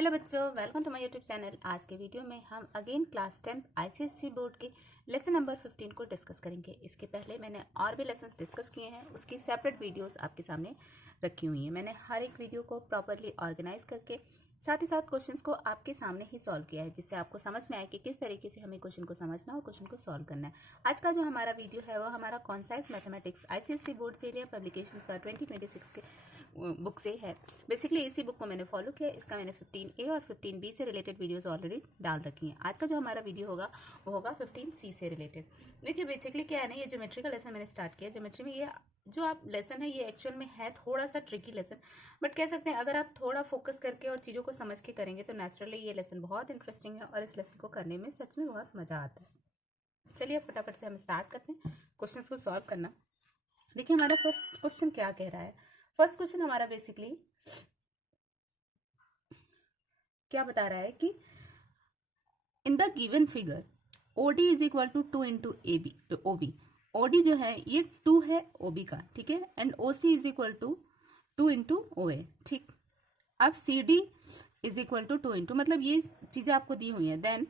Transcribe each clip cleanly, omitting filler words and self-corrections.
Hello बच्चों, welcome to my YouTube channel. आज के वीडियो में हम अगेन क्लास 10 आईसीएसई बोर्ड के लेसन नंबर 15 को डिस्कस करेंगे। इसके पहले मैंने और भी लेसन्स डिस्कस किए हैं, उसकी सेपरेट वीडियोस आपके सामने रखी हुई हैं। मैंने हर एक वीडियो को प्रॉपरली ऑर्गेनाइज करके साथ ही साथ क्वेश्चंस को आपके सामने ही सॉल्व किया है, जिससे आपको समझ में आए कि किस तरीके से हमें क्वेश्चन को समझना और क्वेश्चन को सॉल्व करना है। आज का जो हमारा वीडियो है वो हमारा कॉन्साइज मैथमेटिक्स आईसीएसई बोर्ड से लिया पब्लिकेशंस का 2026 के बुक से है। बेसिकली इसी बुक को मैंने फॉलो किया। इसका मैंने 15A और 15B से रिलेटेड वीडियोस ऑलरेडी डाल रखी हैं। आज का जो हमारा वीडियो होगा वो होगा 15C से रिलेटेड। देखिए बेसिकली क्या है ना, ये ज्योमेट्री का लेसन मैंने स्टार्ट किया। ज्योमेट्री में ये जो आप लेसन है ये एक्चुअल में है थोड़ा सा ट्रिकी लेसन, बट कह सकते हैं अगर आप थोड़ा फोकस करके और चीज़ों को समझ के करेंगे तो नेचुरली ये लेसन बहुत इंटरेस्टिंग है और इस लेसन को करने में सच में बहुत मज़ा आता है। चलिए फटाफट से हम स्टार्ट करते हैं क्वेश्चन को सॉल्व करना। देखिए हमारा फर्स्ट क्वेश्चन क्या कह रहा है। फर्स्ट क्वेश्चन हमारा बेसिकली क्या बता रहा है कि in the given figure OD is equal to 2 into OB। OD जो है ये 2 है OB का, ठीक है, and OC is equal to 2 into OA, ठीक। अब CD is equal to 2 into, मतलब ये चीजें आपको दी हुई हैं। देन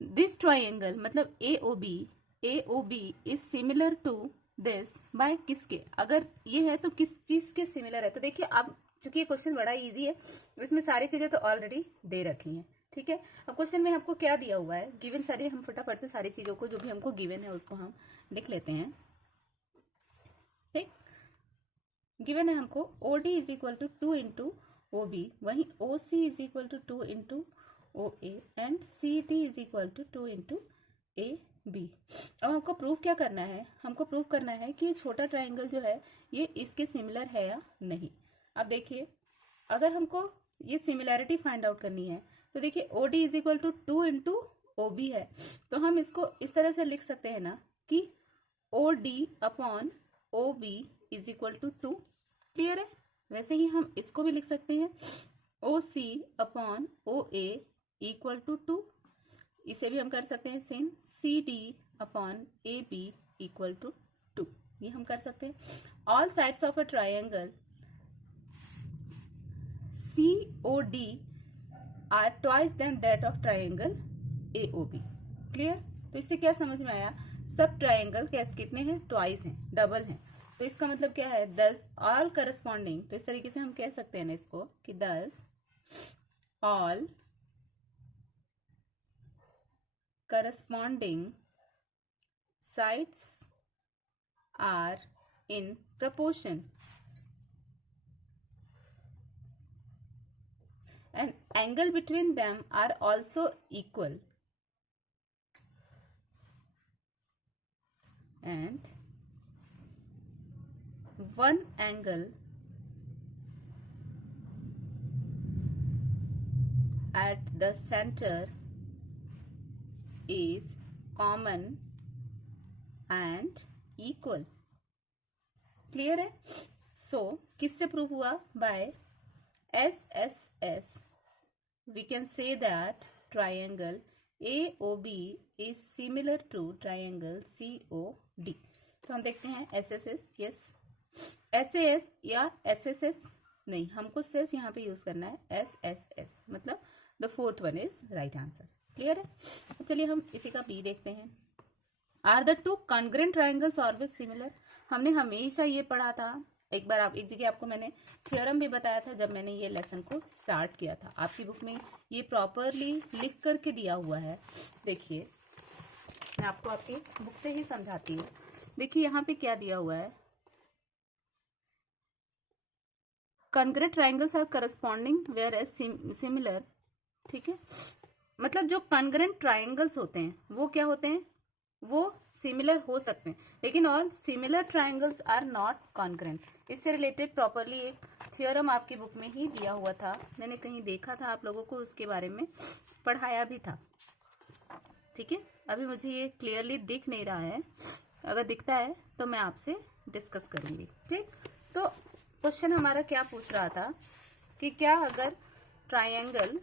दिस ट्राइंगल मतलब AOB is similar to this by किसके, अगर ये है तो किस चीज के सिमिलर है। तो देखिए अब चूंकि ये क्वेश्चन बड़ा इजी है, इसमें सारी चीजें तो ऑलरेडी दे रखी हैं, ठीक है। अब क्वेश्चन में हमको क्या दिया हुआ है, गिवन सारी, हम फटाफट से सारी चीजों को जो भी हमको गिवन है उसको हम लिख लेते हैं, ठीक। गिवन है हमको OD is equal to 2 into OB, वहीं OC is equal to 2 into OA and CD is equal to 2 into AB। अब हमको प्रूफ क्या करना है, हमको प्रूफ करना है कि छोटा ट्राइंगल जो है ये इसके सिमिलर है या नहीं। अब देखिए अगर हमको ये सिमिलैरिटी फाइंड आउट करनी है तो देखिए OD is equal to 2 into OB है, तो हम इसको इस तरह से लिख सकते हैं ना कि OD upon OB is equal to 2। Clear है। वैसे ही हम इसको भी लिख सकते हैं OC upon OA equal to 2। इसे भी हम कर सकते हैं same, CD upon AB equal to 2, ये हम कर सकते हैं। All sides of a triangle COD are twice then that of triangle AOB। Clear. तो इससे क्या समझ में आया, सब ट्राइंगल कितने हैं, ट्वाइस हैं, डबल हैं। तो इसका मतलब क्या है, 10 ऑल करस्पॉन्डिंग, तो इस तरीके से हम कह सकते हैं ना इसको कि 10 all corresponding sides are in proportion and angle between them are also equal and one angle at the center is common and equal। Clear है। सो किससे प्रूव हुआ, bye SSS we can say that triangle AOB is similar to triangle COD। तो हम देखते हैं SSS, yes, SAS या SSS नहीं, हमको सिर्फ यहाँ पे यूज करना है SSS, मतलब the fourth one is right answer. Clear है। तो चलिए हम इसी का B देखते हैं। Are the two congruent triangles always similar. हमने हमेशा ये पढ़ा था, एक बार आप एक जगह आपको मैंने थ्योरम भी बताया था जब मैंने ये लेसन को स्टार्ट किया था। आपकी बुक में ये प्रॉपरली लिख करके दिया हुआ है। देखिए मैं आपको आपकी बुक से ही समझाती हूँ। देखिए यहाँ पे क्या दिया हुआ है, congruent triangles are corresponding whereas similar, ठीक है। मतलब जो कॉन्ग्रेंट ट्राइंगल्स होते हैं वो क्या होते हैं, वो सिमिलर हो सकते हैं, लेकिन all similar triangles are not congruent. इससे रिलेटेड प्रॉपरली एक थ्योरम आपकी बुक में ही दिया हुआ था, मैंने कहीं देखा था, आप लोगों को उसके बारे में पढ़ाया भी था, ठीक है। अभी मुझे ये क्लियरली दिख नहीं रहा है, अगर दिखता है तो मैं आपसे डिस्कस करूंगी, ठीक। तो क्वेश्चन हमारा क्या पूछ रहा था कि क्या अगर triangle,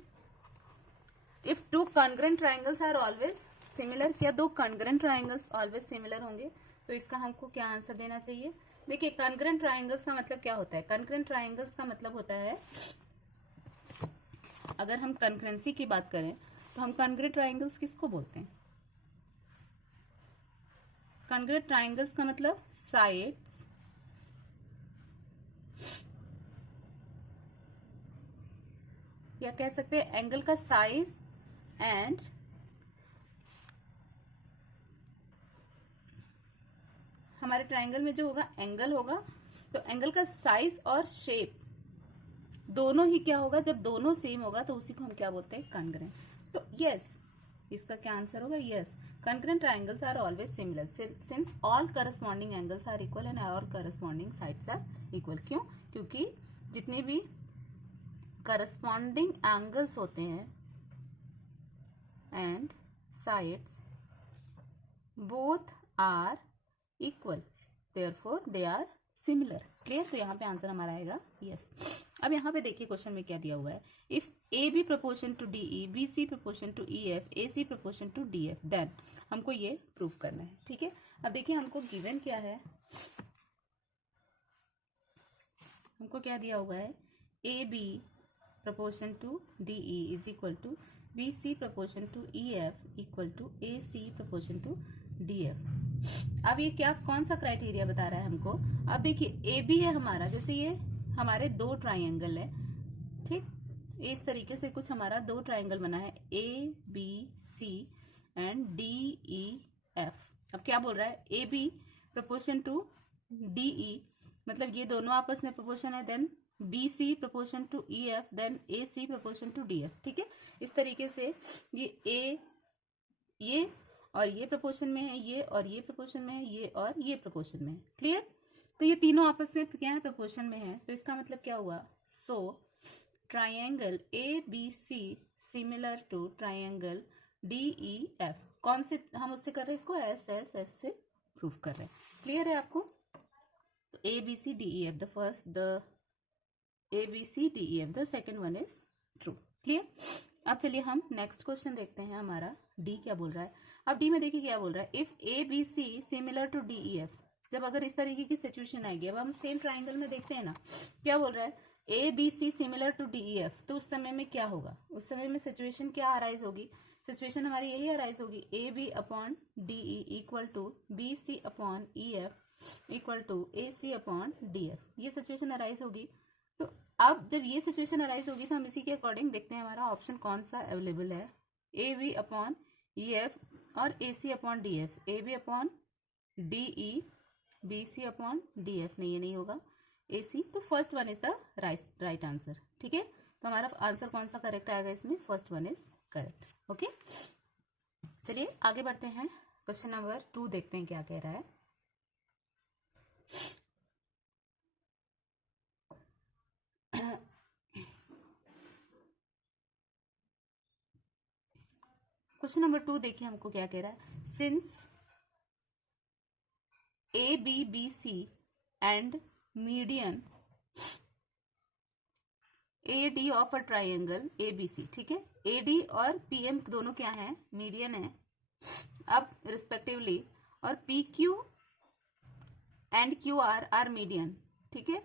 if two congruent triangles are always similar, क्या दो कॉन्ग्रेंट ट्राइंगल्स ऑलवेज सिमिलर होंगे, तो इसका हमको क्या आंसर देना चाहिए। देखिए कॉन्ग्रेंट ट्राइंगल्स का मतलब क्या होता है, कॉन्ग्रेंट ट्राइंगल्स का मतलब होता है अगर हम कंकरेंसी की बात करें तो हम कॉन्ग्रुएंट ट्राइंगल्स किसको बोलते हैं? कॉन्ग्रुएंट ट्राइंगल्स का मतलब साइड्स या कह सकते हैं एंगल का साइज एंड हमारे ट्राइंगल में जो होगा एंगल होगा, तो एंगल का साइज और शेप दोनों ही क्या होगा, जब दोनों सेम होगा तो उसी को हम क्या बोलते हैं? कॉन्ग्रुएंट। तो यस, इसका क्या आंसर होगा? Yes, congruent triangles are always similar since all corresponding angles are equal and all corresponding sides are equal. क्यों? क्योंकि जितने भी करस्पॉन्डिंग एंगल्स होते हैं and sides both are equal, therefore they are similar. Clear? तो यहाँ पे आंसर हमारा आएगा यस। अब यहाँ पे देखिए क्वेश्चन में क्या दिया हुआ है, if A B proportion to D E, B C proportion to E F, A C proportion to D F, then हमको ये प्रूव करना है। ठीक है, अब देखिए हमको गिवन क्या है, हमको क्या दिया हुआ है, A B proportion to D E is equal to B C proportion to E F equal to A C proportion to D F. अब ये क्या, कौन सा क्राइटेरिया बता रहा है हमको? अब देखिए ए बी है हमारा, जैसे ये हमारे दो ट्राइंगल है, ठीक, इस तरीके से कुछ हमारा दो ट्राइंगल बना है, A B C and D E F. अब क्या बोल रहा है, A B proportion to D E, मतलब ये दोनों आपस में प्रोपोर्शन है, then B C proportion to E F, then A C proportion to D F. ठीक है, इस तरीके से ये और ये प्रोपोर्शन में है, ये और ये प्रोपोर्शन में है, ये और ये प्रोपोर्शन में है। क्लियर? तो ये तीनों आपस में क्या है, प्रोपोर्शन में है, तो इसका मतलब क्या हुआ, so triangle A B C similar to triangle D E F. कौन से हम उससे कर रहे हैं, इसको एस एस एस से प्रूफ कर रहे हैं। क्लियर है आपको? तो A B C D E F, the first, the A B C D E F, the second one is true. Clear? अब चलिए हम नेक्स्ट क्वेश्चन देखते हैं, हमारा डी क्या बोल रहा है। अब डी में देखिए क्या बोल रहा है, if A B C similar to D E F, जब अगर इस तरीके की सिचुएशन आएगी, अब हम सेम ट्राइंगल में देखते हैं ना, क्या बोल रहा है, A B C similar to D E F, तो उस समय में क्या होगा, उस समय में सिचुएशन क्या अराइज होगी, सिचुएशन हमारी यही अराइज होगी, A B upon D E equal to B C upon E F equal to A C upon D F, ये सिचुएशन अराइज होगी। तो अब जब ये सिचुएशन अराइज होगी तो हम इसी के अकॉर्डिंग देखते हैं हमारा ऑप्शन कौन सा अवेलेबल है, A B upon E F और A C upon D F, A B upon D E, B C upon D F, नहीं ये नहीं होगा, ए सी, तो first one is the right answer. ठीक है, तो हमारा आंसर कौन सा करेक्ट आएगा इसमें, first one is correct. Okay, चलिए आगे बढ़ते हैं, क्वेश्चन नंबर 2 देखते हैं क्या कह रहा है। क्वेश्चन नंबर 2 देखिए हमको क्या कह रहा है, since A B B C and median A D of a triangle A B C, ठीक है, ए डी और पी एम दोनों क्या है, मीडियन है, अब रिस्पेक्टिवली, और P Q and Q R are median, ठीक है,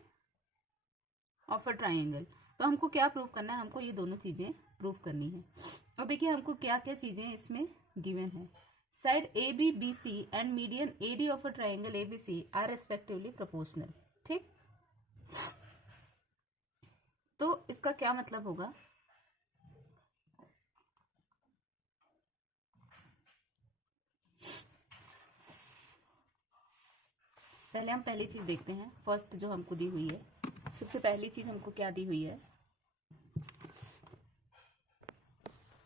ऑफ अ ट्राइंगल। तो हमको क्या प्रूव करना है, हमको ये दोनों चीजें प्रूव करनी है। अब देखिए हमको क्या क्या चीजें इसमें गिवन है, side A B B C and median A D of a triangle A B C are respectively proportional. ठीक, तो इसका क्या मतलब होगा, पहले हम पहली चीज देखते हैं, फर्स्ट जो हमको दी हुई है, सबसे पहली चीज हमको क्या दी हुई है,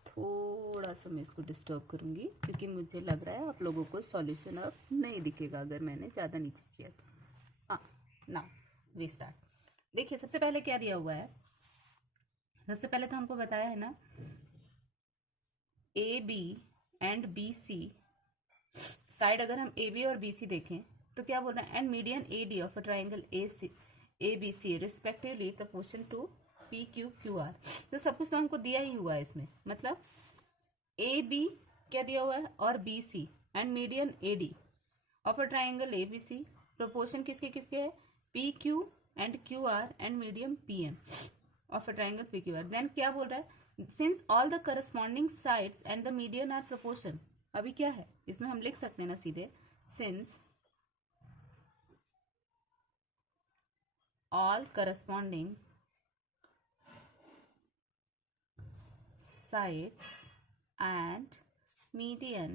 थोड़ा सा मैं इसको डिस्टर्ब करूंगी क्योंकि मुझे लग रहा है आप लोगों को सॉल्यूशन अब नहीं दिखेगा अगर मैंने ज़्यादा नीचे किया तो। हाँ, ना वी स्टार्ट। देखिए सबसे पहले क्या दिया हुआ है, सबसे पहले तो हमको बताया है ना, A B and B C side, अगर हम ए बी और बी सी देखें तो क्या बोल रहा है, and median A D of a triangle A B C respectively proportion to P Q Q R. तो सब कुछ तो हमको दिया ही हुआ है इसमें, मतलब ए बी क्या दिया हुआ है और B C and median A D of a triangle A B C, proportion किसके किसके है, P Q and Q R and median P M of a triangle P Q R. Then क्या बोल रहा है, since all the corresponding sides and the median are proportion. अभी क्या है इसमें हम लिख सकते हैं ना सीधे, since all corresponding sides and median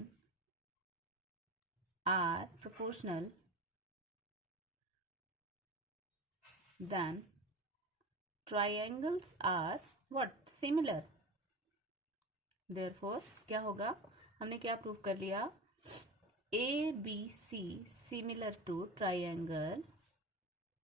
are proportional, then triangles are what? Similar. Therefore क्या होगा, हमने क्या प्रूव कर लिया, ABC similar to triangle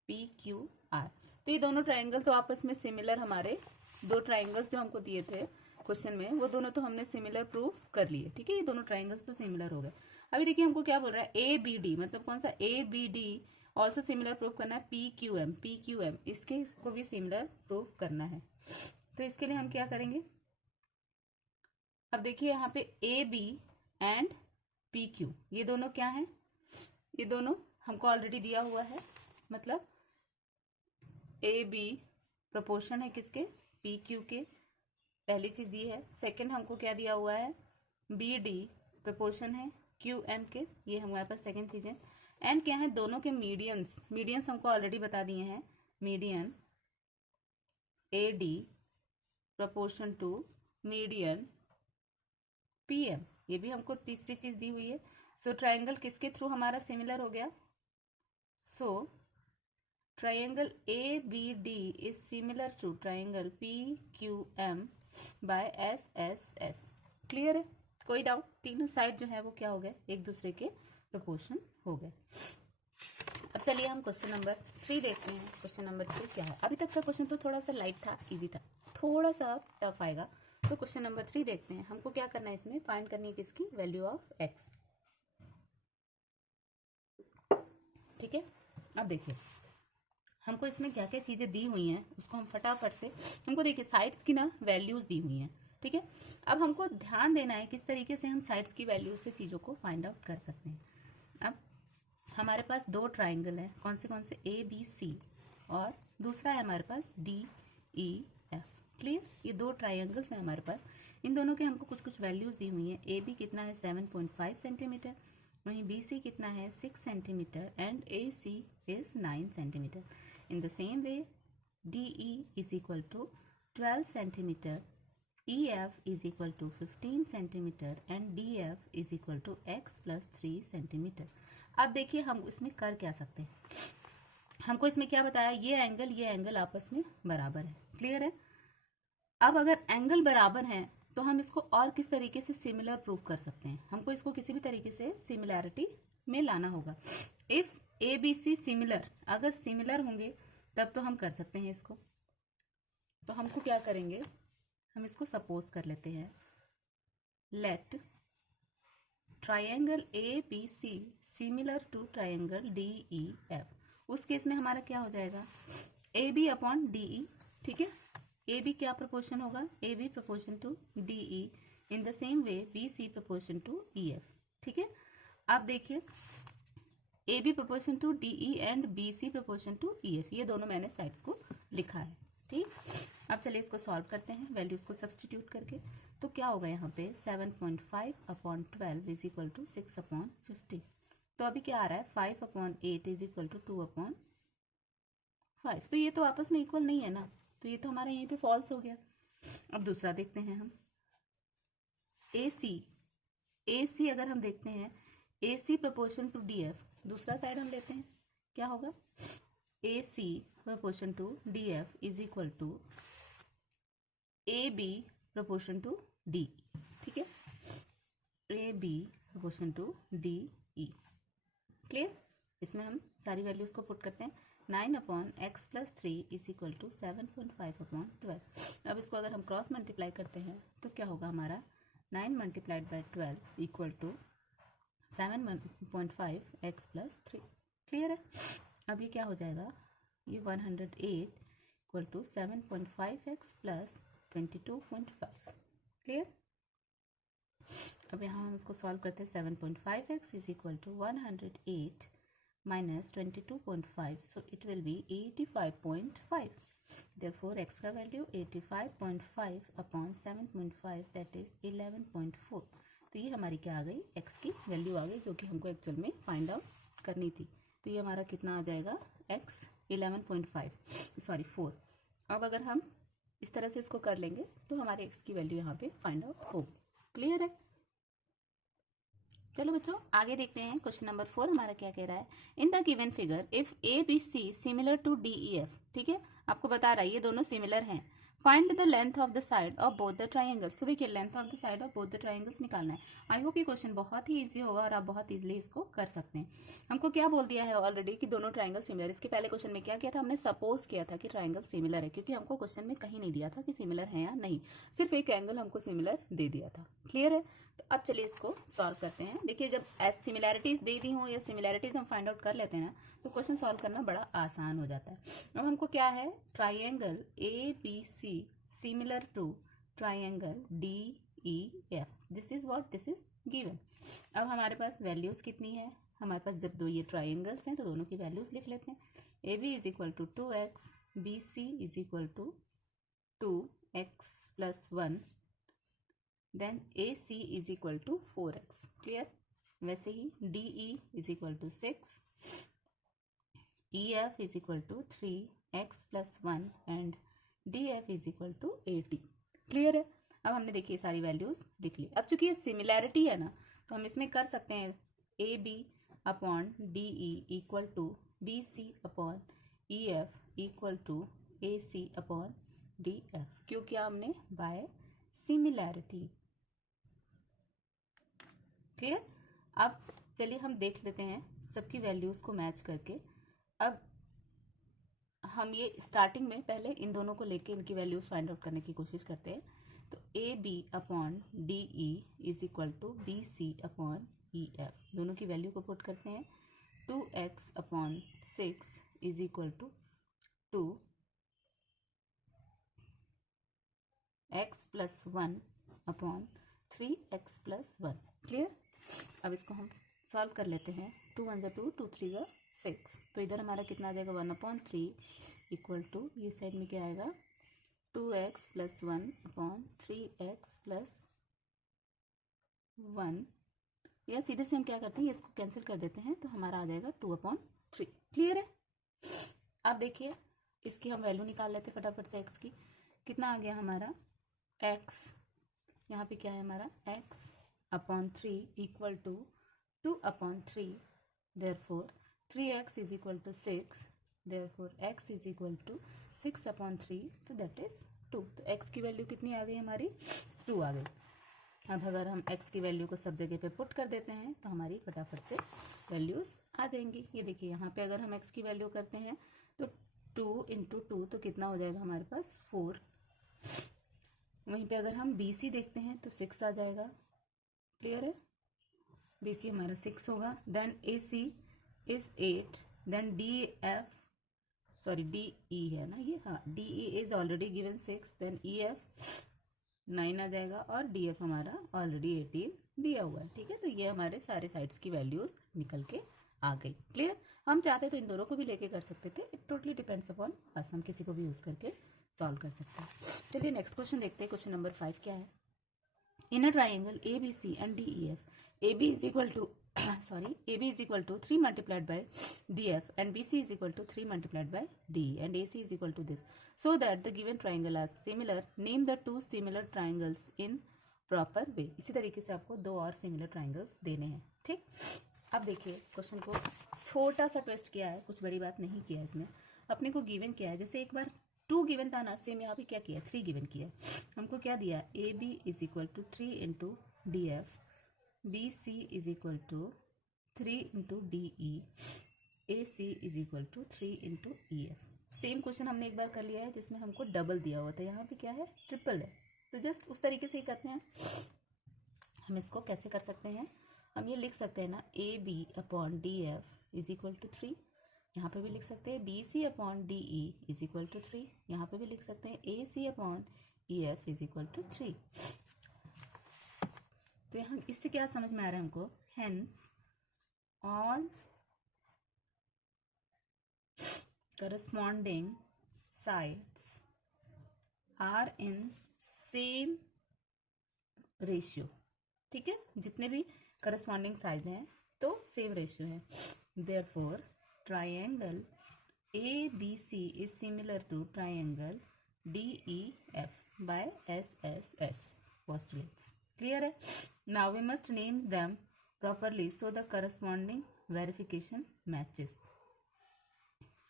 PQR। तो ये दोनों ट्राइंगल तो आपस में सिमिलर, हमारे दो ट्राइंगल्स जो हमको दिए थे क्वेश्चन में वो दोनों तो हमने सिमिलर प्रूव कर लिए, ठीक है। ये दोनों ट्राइंगल्स तो सिमिलर हो गए। अभी देखिए हमको क्या बोल रहा है, ABD मतलब कौन सा, ABD ऑल्सो सिमिलर प्रूव करना है, PQM इसको भी सिमिलर प्रूव करना है। तो इसके लिए हम क्या करेंगे, अब देखिए यहाँ पे AB एंड PQ ये दोनों क्या है, ये दोनों हमको ऑलरेडी दिया हुआ है, मतलब AB प्रोपोर्शन है किसके, PQ के, पहली चीज दी है। सेकंड हमको क्या दिया हुआ है, BD प्रोपोर्शन है QM के, ये हमारे पास सेकंड चीज है। एंड क्या है, दोनों के मीडियंस हमको ऑलरेडी बता दिए हैं, median AD proportion to median PM, ये भी हमको तीसरी चीज दी हुई है। सो ट्राइंगल किसके थ्रू हमारा सिमिलर हो गया, so triangle ABD is similar to triangle PQM by SSS। Clear है, कोई डाउट, तीनों साइड जो है वो क्या हो गए, एक दूसरे के प्रोपोर्शन हो गए। अब चलिए हम क्वेश्चन नंबर 3 देखते हैं। क्वेश्चन नंबर 3 क्या है, अभी तक का क्वेश्चन तो थोड़ा सा लाइट था, इजी था, थोड़ा सा टफ आएगा। तो क्वेश्चन नंबर 3 देखते हैं। हमको क्या करना है, इसमें फाइंड करनी है किसकी, वैल्यू ऑफ x, ठीक है। अब देखिए हमको इसमें क्या क्या चीजें दी हुई हैं उसको हम फटाफट से, हमको देखिए साइड्स की ना वैल्यूज दी हुई हैं, ठीक है। अब हमको ध्यान देना है किस तरीके से हम साइड्स की वैल्यूज से चीजों को फाइंड आउट कर सकते हैं। अब हमारे पास दो ट्राइंगल हैं, कौन से ABC, और दूसरा है हमारे पास DEF। क्लियर, ये दो ट्राइंगल्स हैं हमारे पास, इन दोनों के हमको कुछ कुछ वैल्यूज दी हुई हैं। AB कितना है 7.5 सेंटीमीटर, वहीं BC कितना है 6 centimetre and AC is 9 centimetre. In the same way, DE is equal to 12 centimeter, EF is equal to 15 centimeter and DF is equal to x plus 3 centimeter। अब देखिए हम इसमें कर क्या सकते हैं, हमको इसमें क्या बताया, ये एंगल आपस में बराबर है। क्लियर है, अब अगर एंगल बराबर है तो हम इसको और किस तरीके से सिमिलर प्रूव कर सकते हैं, हमको इसको किसी भी तरीके से सिमिलैरिटी में लाना होगा। इफ ABC सिमिलर, अगर सिमिलर होंगे तब तो हम कर सकते हैं इसको। तो हमको क्या करेंगे, हम इसको सपोज कर लेते हैं, let triangle ABC similar to triangle DEF। उस केस में हमारा क्या हो जाएगा, AB अपॉन DE, ठीक है। AB क्या प्रोपोर्शन होगा, AB proportion to DE, in the same way BC proportion to EF, ठीक है। अब देखिए AB proportion to DE and BC proportion to EF, ये दोनों मैंने साइड्स को लिखा है, ठीक। अब चलिए इसको सॉल्व करते हैं वैल्यूज को सब्सटीट्यूट करके। तो क्या होगा यहाँ पे 7.5 upon 12 is equal to 6 upon 50। तो अभी क्या आ रहा है 5 upon 8 is equal to 2 upon 5। तो ये तो आपस में इक्वल नहीं है ना, तो ये तो हमारा यहीं पे फॉल्स हो गया। अब दूसरा देखते हैं हम, AC अगर हम देखते हैं AC प्रोपोर्शन टू DF, दूसरा साइड हम लेते हैं, क्या होगा AC proportion to DF is equal to AB proportion to DE, ठीक है, AB proportion to DE। Clear, इसमें हम सारी वैल्यूज को पुट करते हैं, 9 upon x plus 3 is equal to 7.5 upon 12। अब इसको अगर हम क्रॉस मल्टीप्लाई करते हैं तो क्या होगा हमारा 9 multiplied by 12 equal to 7.5 x plus 3। Clear है, अब ये क्या हो जाएगा, ये 108 equal to 7.5 x plus 22.5। Clear, अब यहाँ हम इसको सॉल्व करते हैं, 7.5 x is equal to 108 minus 22.5, so it will be 85.5. Therefore x का वैल्यू 85.5 अपॉन 7.5 दैट इज 11.4. तो ये हमारी क्या आ गई, x की वैल्यू आ गई, जो कि हमको एक्चुअल में फाइंड आउट करनी थी. तो ये हमारा कितना आ जाएगा, x 11.5 सॉरी 4. अब अगर हम इस तरह से इसको कर लेंगे तो हमारे x की वैल्यू यहाँ पे फाइंड आउट होगी. क्लियर है. चलो बच्चों आगे देखते हैं. क्वेश्चन नंबर 4 हमारा क्या कह रहा है. In the given figure if A B C similar to D E F. ठीक है, आपको बता रहा है ये दोनों सिमिलर हैं. Find the length of the side of both the triangles. तो देखिए length of the side of both the triangles निकालना है. आई होप ये क्वेश्चन बहुत ही इजी होगा और आप बहुत इजीली इसको कर सकते हैं. हमको क्या बोल दिया है ऑलरेडी कि दोनों ट्राइंगल सिमिलर. इसके पहले क्वेश्चन में क्या किया था, हमने सपोज किया था कि ट्राइंगल सिमिलर है, क्योंकि हमको क्वेश्चन में कहीं नहीं दिया था कि सिमिलर है या नहीं, सिर्फ एक एंगल हमको सिमिलर दे दिया था. क्लियर है. तो अब चलिए इसको सॉल्व करते हैं. देखिए जब एस सिमिलैरिटीज दे दी हो या सिमिलैरिटीज हम फाइंड आउट कर लेते हैं ना, तो क्वेश्चन सॉल्व करना बड़ा आसान हो जाता है. अब हमको क्या है, triangle A B C similar to triangle D E F. This is what, this is given. अब हमारे पास वैल्यूज कितनी है, हमारे पास जब दो ये ट्राइंगल्स हैं तो दोनों की वैल्यूज लिख लेते हैं. A B is equal to 2x, B C is equal to 2x plus 1, then A C is equal to 4x. Clear. वैसे ही D E is equal to 6, E F is equal to 3x plus 1 and D F is equal to 80. Clear है. अब हमने देखिए सारी values लिख ली. अब चूंकि ये सिमिलैरिटी है ना, तो हम इसमें कर सकते हैं A B upon D E equal to B C upon E F equal to A C upon D F. क्यों किया हमने, बाय सिमिलैरिटी. क्लियर. अब चलिए हम देख लेते हैं सबकी वैल्यूज को मैच करके. अब हम ये स्टार्टिंग में पहले इन दोनों को लेके इनकी वैल्यूज फाइंड आउट करने की कोशिश करते हैं. तो A B upon D E is equal to B C upon E F. दोनों की वैल्यू को पुट करते हैं. 2x upon 6 is equal to 2x plus 1 upon 3x plus 1. Clear. अब इसको हम सॉल्व कर लेते हैं. 2 1 2, 2 3 6. तो इधर हमारा कितना आ जाएगा, 1/3 इक्वल टू ये साइड में क्या आएगा, 2x plus 1 upon 3x plus 1. या सीधे से हम क्या करते हैं, इसको कैंसिल कर देते हैं, तो हमारा आ जाएगा 2/3. क्लियर है. अब देखिए इसकी हम वैल्यू निकाल लेते हैं फटाफट से. x की कितना आ गया हमारा, x यहाँ पे क्या है हमारा, x upon 3 equal to 2/3. Therefore 3x is equal to 6. Therefore x is equal to 6/3. तो दैट इज 2. तो x की वैल्यू कितनी आ गई हमारी, 2 आ गई. अब अगर हम x की वैल्यू को सब जगह पे पुट कर देते हैं तो हमारी फटाफट से वैल्यूज आ जाएंगी. ये देखिए यहाँ पे अगर हम x की वैल्यू करते हैं तो 2 इंटू 2 तो कितना हो जाएगा हमारे पास, 4. वहीं पे अगर हम BC देखते हैं तो 6 आ जाएगा. क्लियर है. BC हमारा 6 होगा. Then AC is 8. Then DF sorry DE है ना ये, हाँ DE is already given 6. Then EF 9 आ जाएगा और DF हमारा ऑलरेडी 18 दिया हुआ है. ठीक है. तो ये हमारे सारे साइड्स की वैल्यूज निकल के आ गई. क्लियर. हम चाहते तो इन दोनों को भी लेके कर सकते थे. It totally depends upon us. हम किसी को भी यूज करके सॉल्व कर सकते हैं. चलिए नेक्स्ट क्वेश्चन देखते हैं. क्वेश्चन नंबर 5 क्या है. In a triangle ABC and DEF, AB is equal to AB is equal to 3 multiplied by DF and BC is equal to 3 multiplied by DE and AC is equal to this, so that the given triangle are similar. Name the two similar triangles in proper way. इसी तरीके से आपको दो और similar triangles देने हैं. ठीक. अब देखिए क्वेश्चन को छोटा सा ट्विस्ट किया है, कुछ बड़ी बात नहीं किया है इसमें. अपने को गिवन किया है, जैसे एक बार 2 गिवन था ना, सेम यहाँ पे क्या किया, 3 गिवन किया. हमको क्या दिया, AB is equal to 3 into DF, BC is equal to 3 into DE, AC is equal to 3 into EF. Same question हमने एक बार कर लिया है जिसमें हमको डबल दिया हुआ था. यहाँ पे क्या है, ट्रिपल है. तो जस्ट उस तरीके से ही करते हैं. हम इसको कैसे कर सकते हैं, हम ये लिख सकते हैं ना, AB upon DF is equal to 3. यहाँ पे भी लिख सकते हैं BC upon DE is equal to 3. यहाँ पे भी लिख सकते हैं AC upon EF is equal to 3. तो यहाँ इससे क्या समझ में आ रहा है हमको, hence all corresponding sides are in same ratio, ठीक है, जितने भी करस्पॉन्डिंग साइड हैं तो सेम रेशियो है। Therefore triangle A B C is similar to triangle D E F by S S S postulates। Clear है? Now we must name them properly so the corresponding verification matches.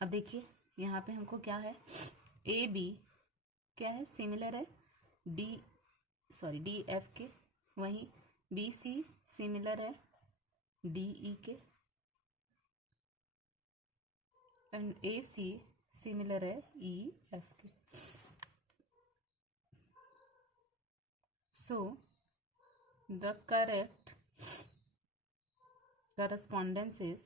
अब देखिए यहाँ पे हमको क्या है, A B क्या है, सिमिलर है डी एफ के, वहीं बी सी सिमिलर है डी ई के, एंड ए सी सिमिलर है ई एफ के। So the correct correspondence is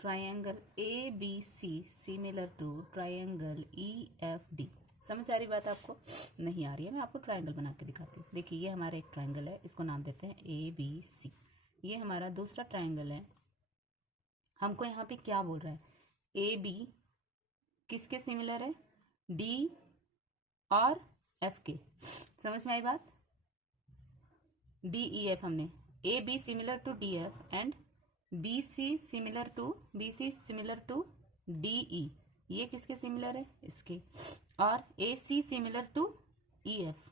triangle ABC similar to triangle EFD। समझ आ रही बात आपको? नहीं आ रही है, मैं आपको ट्रायंगल बना के दिखाती हूँ। देखिए ये हमारा एक ट्रायंगल है, इसको नाम देते हैं ABC। ये हमारा दूसरा ट्रायंगल है। हमको यहाँ पे क्या बोल रहा है, AB किसके सिमिलर है, D और F के। समझ में आई बात? डी ई एफ हमने A B similar to D F and B C similar to D E, ये किसके सिमिलर है, इसके। और A C similar to E F,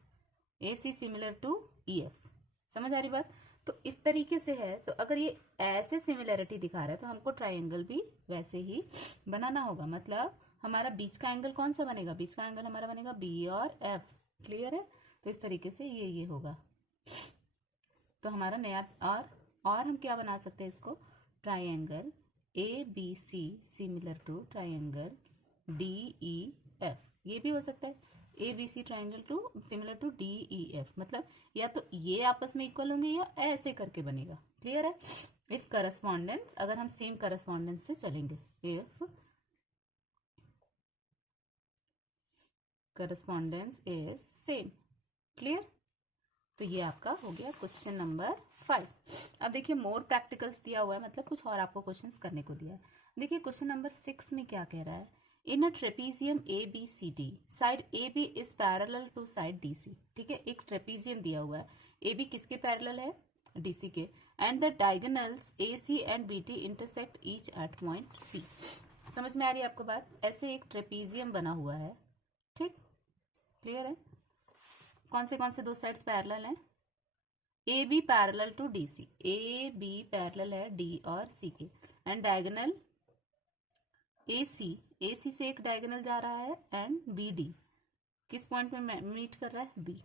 A C similar to E F. समझ आ रही बात? तो इस तरीके से है। तो अगर ये ऐसे सिमिलरिटी दिखा रहा है तो हमको ट्राइंगल भी वैसे ही बनाना होगा। मतलब हमारा बीच का एंगल कौन सा बनेगा, बीच का एंगल हमारा बनेगा बी और एफ। क्लियर है? तो इस तरीके से ये होगा। तो हमारा नया और हम क्या बना सकते हैं इसको, triangle A B C similar to triangle D E F, ये भी हो सकता है। A B C triangle to similar to D E F, मतलब या तो ये आपस में इक्वल होंगे या ऐसे करके बनेगा। क्लियर है? इफ करस्पॉन्डेंस, अगर हम सेम करस्पॉन्डेंस से चलेंगे, if correspondence is same. Clear? तो ये आपका हो गया क्वेश्चन नंबर 5। अब देखिए मोर प्रैक्टिकल्स दिया हुआ है, मतलब कुछ और आपको क्वेश्चंस करने को दिया है। देखिए क्वेश्चन नंबर 6 में क्या कह रहा है, in a trapezium A B C D side A B is parallel to side D C. ठीक है, एक ट्रेपीजियम दिया हुआ है, ए बी किसके पैरेलल है, डी सी के, and the diagonals A C and B T intersect each at point P. समझ में आ रही है आपको बात? ऐसे एक ट्रेपीजियम बना हुआ है। ठीक, क्लियर है? कौन से दो साइड्स पैरेलल हैं, A B parallel to D C, A B parallel है डी और सी के, एंड डायगोनल ए सी से एक डायगोनल जा रहा है, एंड बी डी किस पॉइंट में मीट कर रहा है, बी।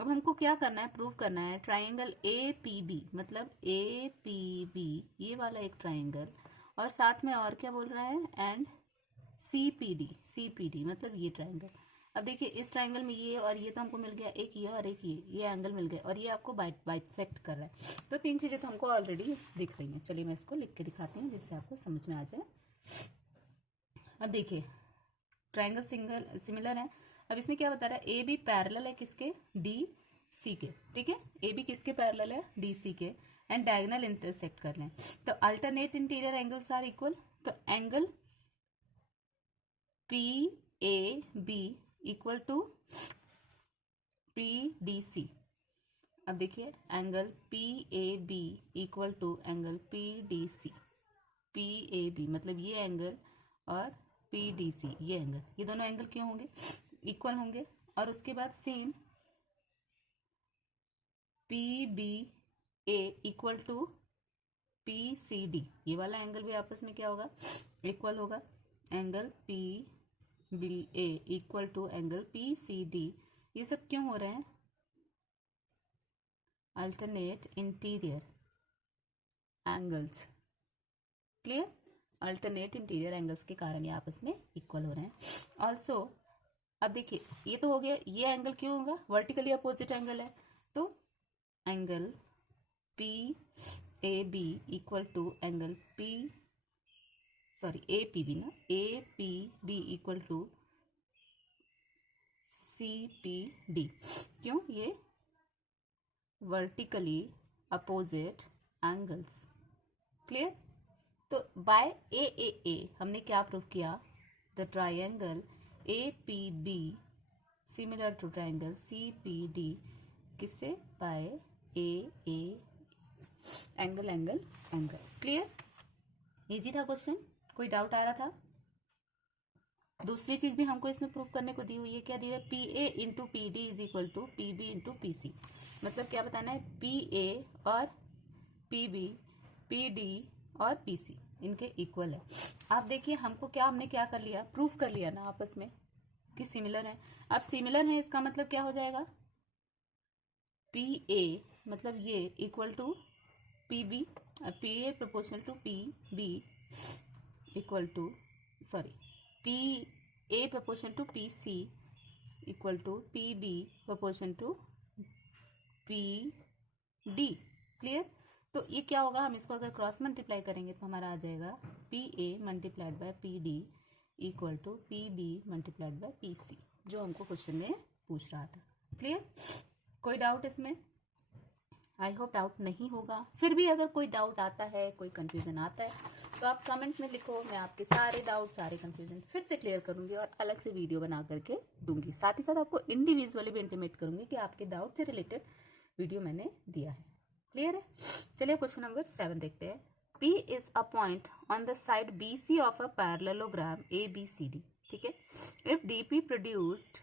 अब हमको क्या करना है, प्रूव करना है ट्राइंगल ए पी बी, मतलब ए पी बी ये वाला एक ट्राइंगल, और साथ में और क्या बोल रहा है, एंड सी पी डी मतलब ये ट्राइंगल। अब देखिए इस ट्राइंगल में ये और ये तो हमको मिल गया, एक ये और एक ये एंगल मिल गया, और ये आपको बाइसेक्ट कर रहा है। तो तीन चीजें तो हमको ऑलरेडी दिख रही हैं। चलिए मैं इसको लिख के दिखाती हूँ जिससे आपको समझ में आ जाए। अब देखिए ट्राइंगल सिमिलर है। अब इसमें क्या बता रहा है, ए बी पैरेलल है किसके, डी सी के। ठीक है, ए बी किसके पैरेलल है, डी सी के, एंड डायगोनल इंटरसेक्ट कर लें। तो alternate interior angles are equal. तो angle P A B equal to P D C. अब देखिए angle P A B equal to angle P D C. P A B मतलब ये angle और P D सी ये एंगल, ये दोनों angle क्यों होंगे, इक्वल होंगे। और उसके बाद same P B A equal to P C D, ये वाला एंगल भी आपस में क्या होगा, इक्वल होगा। Angle P B A equal to angle P C D, ये सब क्यों हो रहे हैं, alternate interior angles. Clear? Alternate interior angles के कारण ये आपस में इक्वल हो रहे हैं। ऑल्सो अब देखिए ये तो हो गया, ये एंगल क्यों होगा, वर्टिकली अपोजिट एंगल है। तो angle P A B equal to angle P A P B ना, A P B equal to C P D. क्यों, ये वर्टिकली अपोजिट एंगल्स। क्लियर। तो बाय ए हमने क्या प्रूव किया, the triangle A P B similar to triangle C P D, किससे, by A angle angle angle. Clear, easy था question, कोई doubt आ रहा था। दूसरी चीज भी हमको इसमें प्रूफ करने को दी हुई है, क्या दी है, P A into P D is equal to P B into P C. मतलब क्या बताना है, पी ए और पी बी, पी डी और पी सी इनके इक्वल है। आप देखिए हमको क्या, हमने क्या कर लिया, प्रूफ कर लिया ना आपस में कि सिमिलर है। अब सिमिलर है इसका मतलब क्या हो जाएगा, पी ए मतलब ये equal to P B, P A proportional to P B equal to, sorry, P A proportion to P C equal to P B proportion to P D. Clear. तो ये क्या होगा, हम इसको अगर क्रॉस मल्टीप्लाई करेंगे तो हमारा आ जाएगा P A multiplied by P D equal to P B multiplied by P C, जो हमको क्वेश्चन में पूछ रहा था। क्लियर, कोई डाउट इसमें? आई होप डाउट नहीं होगा। फिर भी अगर कोई डाउट आता है, कोई कंफ्यूजन आता है तो आप कमेंट में लिखो, मैं आपके सारे डाउट, सारे कंफ्यूजन फिर से क्लियर करूंगी और अलग से वीडियो बना करके दूंगी। साथ ही साथ आपको इंडिविजुअली भी इंटीमेट करूंगी कि आपके डाउट से रिलेटेड वीडियो मैंने दिया है। क्लियर है। चलिए क्वेश्चन नंबर 7 देखते हैं। P is a point on the side BC of a parallelogram ABCD। ठीक है। If DP produced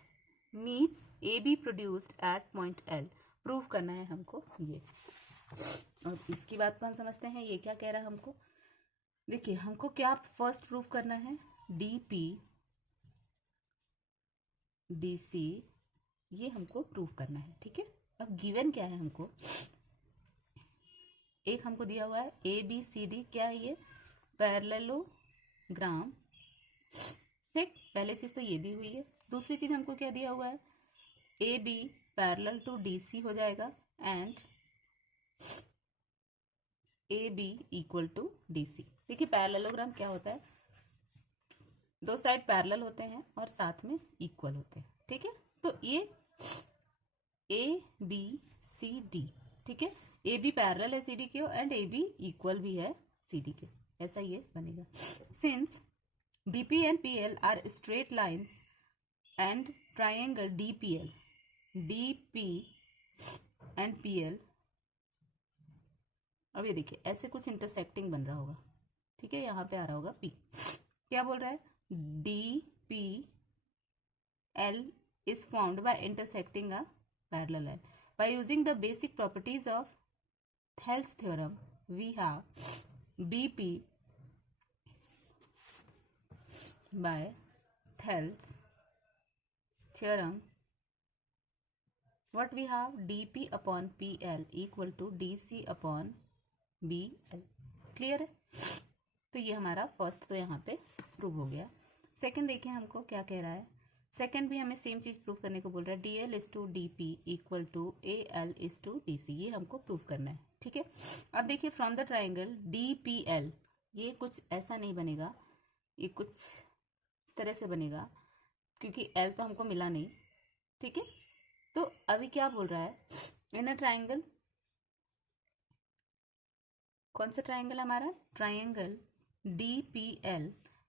meet AB produced at point L। Proof करना है हमको ये, और इसकी बात तो हम समझते हैं। ये क्या कह रहा है हमको, देखिए हमको क्या फर्स्ट प्रूफ करना है, DP DC ये हमको प्रूफ करना है। ठीक है। अब गिवन क्या है हमको, एक हमको दिया हुआ है ABCD, क्या है ये, पैरेललोग्राम। ठीक, पहले चीज तो ये दी हुई है। दूसरी चीज हमको क्या दिया हुआ है, AB पैरेलल टू DC हो जाएगा and AB equal to DC। देखिए पैरेललोग्राम क्या होता है, दो साइड पैरेलल होते हैं और साथ में इक्वल होते हैं। ठीक है। तो ये ABCD, ठीक है, AB पैरेलल है CD के एंड AB इक्वल भी है CD के, ऐसा ये बनेगा। Since DP and PL are straight lines and triangle DPL, DP and PL, अब ये देखिए ऐसे कुछ इंटरसेक्टिंग बन रहा होगा। ठीक है, यहाँ पे आ रहा होगा P। क्या बोल रहा है, DPL is formed by intersecting a parallel line. By using the basic properties of Thales theorem, we have BP by Thales theorem. What we have, DP upon PL equal to DC upon BL. Clear है। तो ये हमारा first तो यहाँ पे prove हो गया। Second देखिए हमको क्या कह रहा है, सेकंड भी हमें सेम चीज प्रूव करने को बोल रहा है, DL is to DP equal to AL is to DC। ये हमको प्रूव करना है। ठीक है। अब देखिए फ्रॉम द ट्राइंगल DPL, ये कुछ ऐसा नहीं बनेगा, ये कुछ इस तरह से बनेगा क्योंकि L तो हमको मिला नहीं। ठीक है। तो अभी क्या बोल रहा है, इन अ ट्राइंगल, कौन सा ट्राइंगल हमारा, triangle DPL,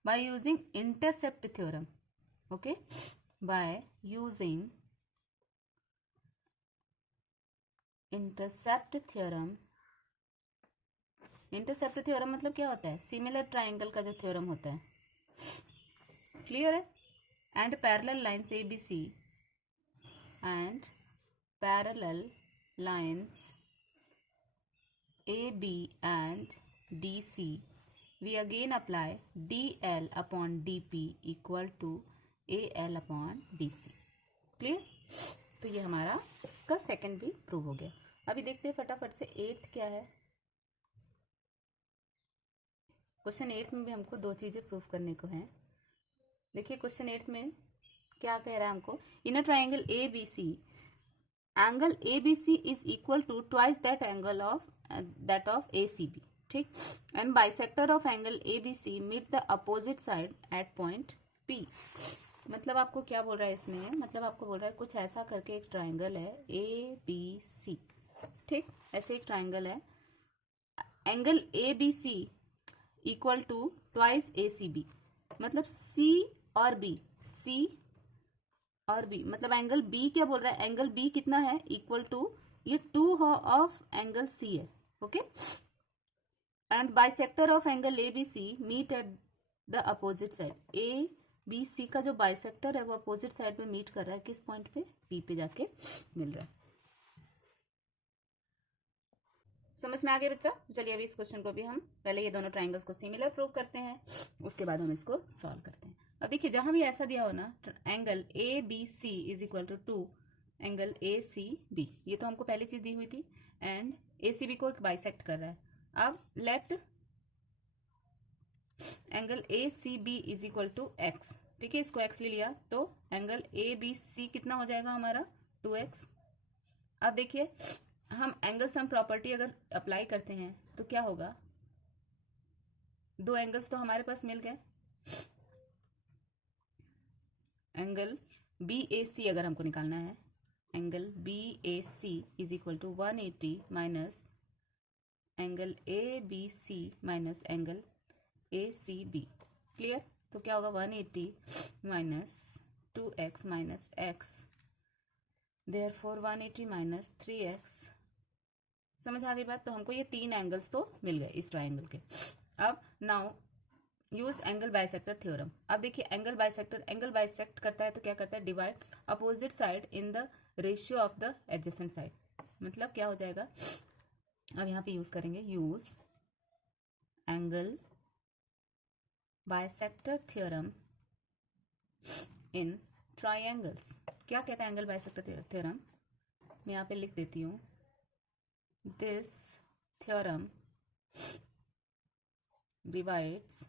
by using intercept theorem. Okay, by using intercept theorem. Intercept theorem मतलब क्या होता है, सिमिलर ट्राइंगल का जो थ्योरम होता है। क्लियर है। And parallel lines ABC and parallel lines AB and DC, we again apply DL upon DP equal to AL upon DC। Clear. तो ये हमारा इसका सेकंड भी प्रूव हो गया। अभी देखते हैं फटाफट से एट्थ क्या है। क्वेश्चन 8 में भी हमको दो चीजें प्रूव करने को हैं। देखिए क्वेश्चन 8 में क्या कह रहा है हमको, in a triangle ABC, angle ABC is equal to twice that angle of that of ACB। ठीक, and bisector of angle ABC meet the opposite side at point P। मतलब आपको क्या बोल रहा है इसमें, मतलब आपको बोल रहा है कुछ ऐसा करके एक ट्राइंगल है ABC। ठीक, ऐसे एक ट्राइंगल है angle A B C equal to twice A C B, मतलब सी और बी, सी और बी, मतलब एंगल बी क्या बोल रहा है, एंगल बी कितना है, इक्वल टू ये 2 ऑफ एंगल सी है, okay. And bisector of angle A B C meet at the opposite side, A B C का जो बाइसेक्टर है वो अपोजिट साइड पे मीट कर रहा है, किस पॉइंट पे, पी पे जाके मिल रहा है। समझ में आ गया बच्चा? चलिए अभी इस क्वेश्चन को भी हम पहले ये दोनों ट्राइंगल्स को सिमिलर प्रूव करते हैं, उसके बाद हम इसको सॉल्व करते हैं। अब देखिए जहां भी ऐसा दिया हो ना, angle A B C is equal to 2 angle A C B, ये तो हमको पहली चीज दी हुई थी, एंड ए सी बी को एक बाइसेक्ट कर रहा है। अब let angle A C B is equal to X, ठीक है, इसको एक्स ले लिया तो एंगल ए बी सी कितना हो जाएगा हमारा 2x। अब देखिए हम एंगल सम प्रॉपर्टी अगर अप्लाई करते हैं तो क्या होगा, दो एंगल्स तो हमारे पास मिल गए, एंगल बी ए सी अगर हमको निकालना है, angle B A C is equal to 180 minus angle A B C minus angle A C B, clear. तो क्या होगा 180 minus 2x minus x, therefore 180 minus 3x, समझ आ गई बात। तो हमको ये 3 एंगल्स तो मिल गए इस ट्राइंगल के। अब now use angle bisector theorem. अब देखिए एंगल बाइसेक्ट करता है तो क्या करता है, divide opposite side in the ratio of the adjacent side, मतलब क्या हो जाएगा, अब यहाँ पे यूज करेंगे, use angle bisector theorem in triangles. क्या कहता है एंगल बाइसेक्टर थ्योरम, मैं यहाँ पे लिख देती हूँ, this theorem divides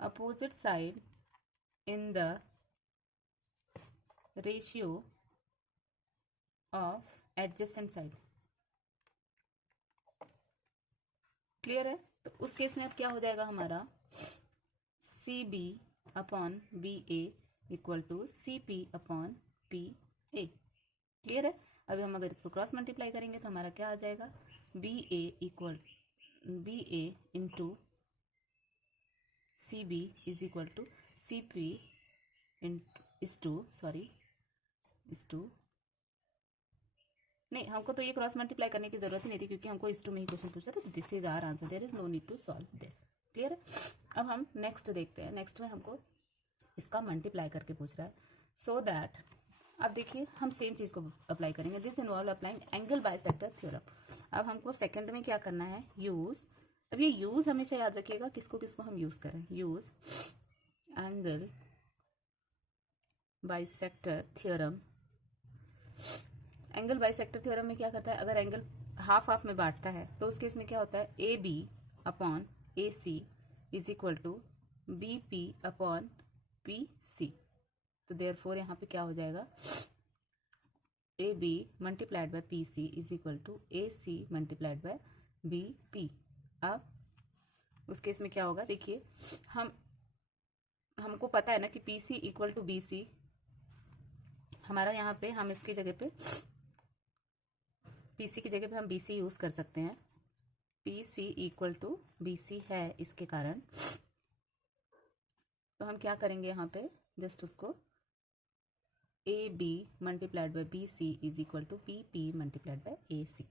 opposite side in the ratio of adjacent side, clear है। तो उस केस में अब क्या हो जाएगा हमारा, C B upon B A equal to C P upon P A, clear है। अभी हम अगर इसको क्रॉस मल्टीप्लाई करेंगे तो हमारा क्या आ जाएगा, B A equal B A into C B is equal to C P इस टू नहीं, हमको तो ये क्रॉस मल्टीप्लाई करने की जरूरत ही नहीं थी क्योंकि हमको इस टू में ही क्वेश्चन पूछा था, तो this is our answer, there is no need to solve this, clear है। अब हम नेक्स्ट देखते हैं, नेक्स्ट में हमको इसका मल्टीप्लाई करके पूछ रहा है, सो दैट अब देखिए हम सेम चीज को अप्लाई करेंगे, this involve applying angle bisector theorem. अब हमको सेकंड में क्या करना है, यूज, अब ये यूज हमेशा याद रखिएगा किसको किसको हम यूज करें, use angle bisector theorem. Angle bisector theorem में क्या करता है, अगर एंगल हाफ हाफ में बांटता है तो उस केस में क्या होता है, A B upon A C is equal to B P upon P C, तो देयरफॉर यहाँ पे क्या हो जाएगा, A B multiplied by P C is equal to A C multiplied by B P. अब उस केस में क्या होगा, देखिए हमको पता है ना कि P C equal to B C, हमारा यहाँ पे हम इसकी जगह पे पीसी की जगह पे हम बीसी यूज कर सकते हैं, पीसी इक्वल टू बीसी है इसके कारण, तो हम क्या करेंगे यहाँ पे जस्ट उसको A B multiplied by B C is equal to P P multiplied by A C.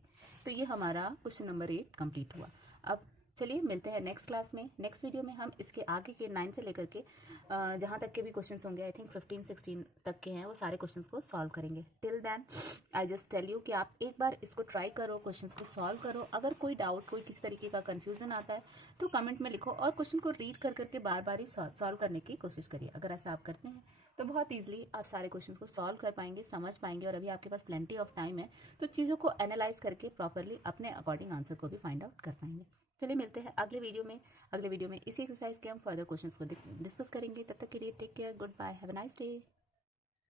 तो ये हमारा क्वेश्चन नंबर 8 कंप्लीट हुआ। अब चलिए मिलते हैं नेक्स्ट क्लास में, नेक्स्ट वीडियो में हम इसके आगे के 9 से लेकर के जहाँ तक के भी क्वेश्चंस होंगे, आई थिंक 15-16 तक के हैं, वो सारे क्वेश्चंस को सॉल्व करेंगे। Till then I just tell you कि आप एक बार इसको ट्राई करो, क्वेश्चंस को सॉल्व करो, अगर कोई डाउट, कोई किसी तरीके का कन्फ्यूजन आता है तो कमेंट में लिखो और क्वेश्चन को रीड कर करके बार बार ही सॉल्व करने की कोशिश करिए। अगर ऐसा आप करते हैं तो बहुत ईजिली आप सारे क्वेश्चन को सॉल्व कर पाएंगे, समझ पाएंगे, और अभी आपके पास प्लेंटी ऑफ टाइम है तो चीज़ों को एनालाइज करके प्रॉपरली अपने अकॉर्डिंग आंसर को भी फाइंड आउट कर पाएंगे। चलिए मिलते हैं अगले वीडियो में। अगले वीडियो में इसी एक्सरसाइज के हम फर्दर क्वेश्चंस को डिस्कस करेंगे। तब तक के लिए take care, good bye, have a nice day.